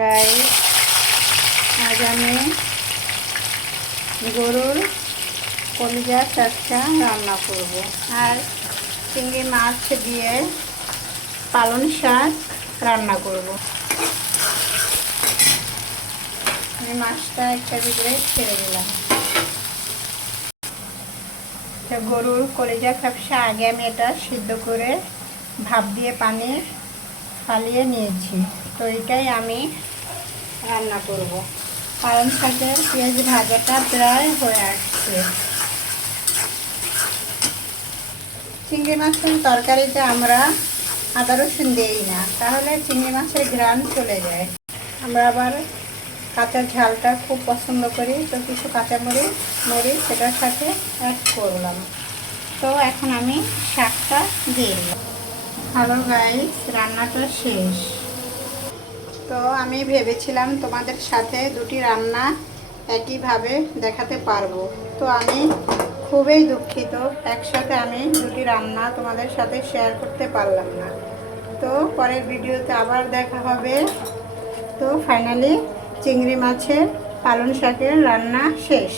Guys, আজ আমি গরুর কলিজা চচ্চা রান্না করব আর চিংড়ি মাছ দিয়ে পালং শাক রান্না করব। আমি মাছটা একটা ভিতরে ছেড়ে দিলাম। তো গরুর কলিজা ব্যবসা আগে আমি এটা সিদ্ধ করে ভাপ দিয়ে পানি ফালিয়ে নিয়েছি। তো এটাই আমি রান্না করব। পালং শাকের পেঁয়াজ ভাজাটা প্রায় হয়ে আসছে। চিংড়ি মাছের তরকারিতে আমরা আদা রসুন দিই না, তাহলে চিংড়ি মাছের ঘ্রাণ চলে যায়। আমরা আবার কাঁচা ঝালটা খুব পছন্দ করি, তো কিছু কাঁচামরিচ সেটার সাথে অ্যাড করলাম। তো এখন আমি শাকটা দিয়ে দিলাম। হ্যালো গাইস, রান্নাটা শেষ। তো আমি ভেবেছিলাম তোমাদের সাথে দুটি রান্না একইভাবে দেখাতে পারবো। তো আমি খুবই দুঃখিত, একসাথে আমি দুটি রান্না তোমাদের সাথে শেয়ার করতে পারলাম না। তো পরের ভিডিওতে আবার দেখা হবে। তো ফাইনালি চিংড়ি মাছের পালং শাকের রান্না শেষ।